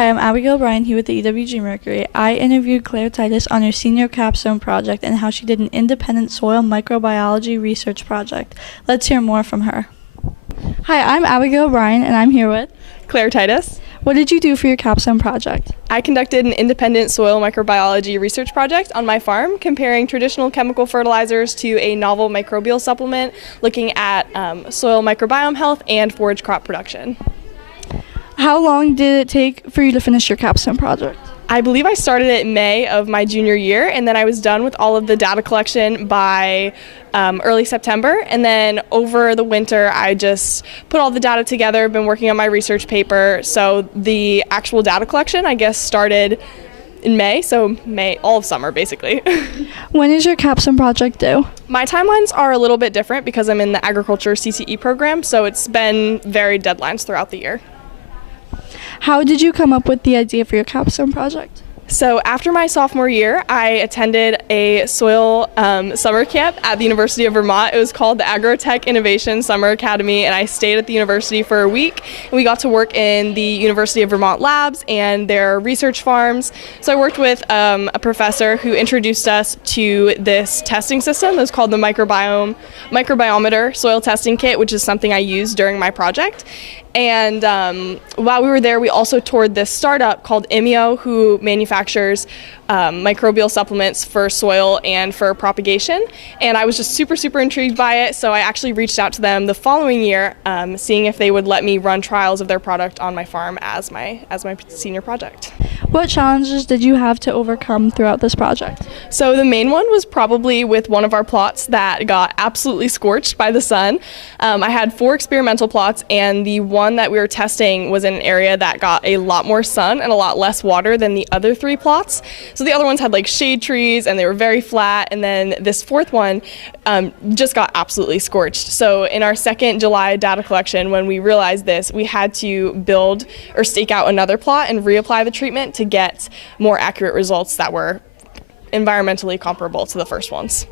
Hi, I'm Abigail Bryan here with the EWG Mercury. I interviewed Clare Titus on her senior Capstone project and how she did an independent soil microbiology research project. Let's hear more from her. Hi, I'm Abigail Bryan and I'm here with Clare Titus. What did you do for your Capstone project? I conducted an independent soil microbiology research project on my farm, comparing traditional chemical fertilizers to a novel microbial supplement, looking at soil microbiome health and forage crop production. How long did it take for you to finish your Capstone project? I believe I started it in May of my junior year, and then I was done with all of the data collection by early September. And then over the winter, I just put all the data together, been working on my research paper. So the actual data collection, I guess, started in May, so May, all of summer, basically. When is your Capstone project due? My timelines are a little bit different because I'm in the agriculture CCE program, so it's been varied deadlines throughout the year. How did you come up with the idea for your Capstone project? So after my sophomore year, I attended a soil summer camp at the University of Vermont. It was called the Agrotech Innovation Summer Academy, and I stayed at the university for a week. And we got to work in the University of Vermont labs and their research farms. So I worked with a professor who introduced us to this testing system that's called the microbiometer soil testing kit, which is something I used during my project. And while we were there, we also toured this startup called Imeo, who manufactures microbial supplements for soil and for propagation. And I was just super intrigued by it, so I actually reached out to them the following year, seeing if they would let me run trials of their product on my farm as my senior project. What challenges did you have to overcome throughout this project? So the main one was probably with one of our plots that got absolutely scorched by the sun. I had 4 experimental plots, and the one that we were testing was in an area that got a lot more sun and a lot less water than the other 3 plots. So the other ones had like shade trees and they were very flat, and then this 4th one just got absolutely scorched. So in our second July data collection, when we realized this, we had to build or stake out another plot and reapply the treatment to get more accurate results that were environmentally comparable to the first ones.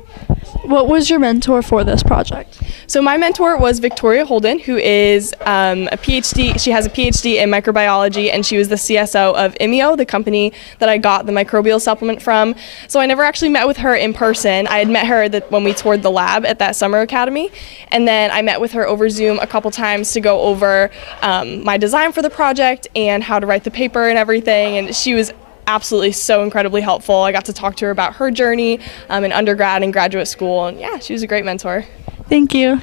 What was your mentor for this project? So my mentor was Victoria Holden, who is a PhD. She has a PhD in microbiology, and she was the CSO of Imeo, the company that I got the microbial supplement from. So I never actually met with her in person. I had met her when we toured the lab at that summer academy, and then I met with her over Zoom a couple times to go over my design for the project and how to write the paper and everything, and she was absolutely so incredibly helpful. I got to talk to her about her journey in undergrad and graduate school, and yeah, she was a great mentor. Thank you.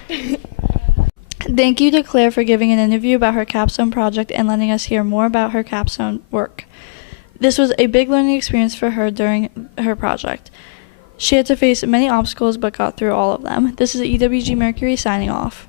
Thank you to Claire for giving an interview about her Capstone project and letting us hear more about her Capstone work. This was a big learning experience for her during her project. She had to face many obstacles but got through all of them. This is EWG Mercury signing off.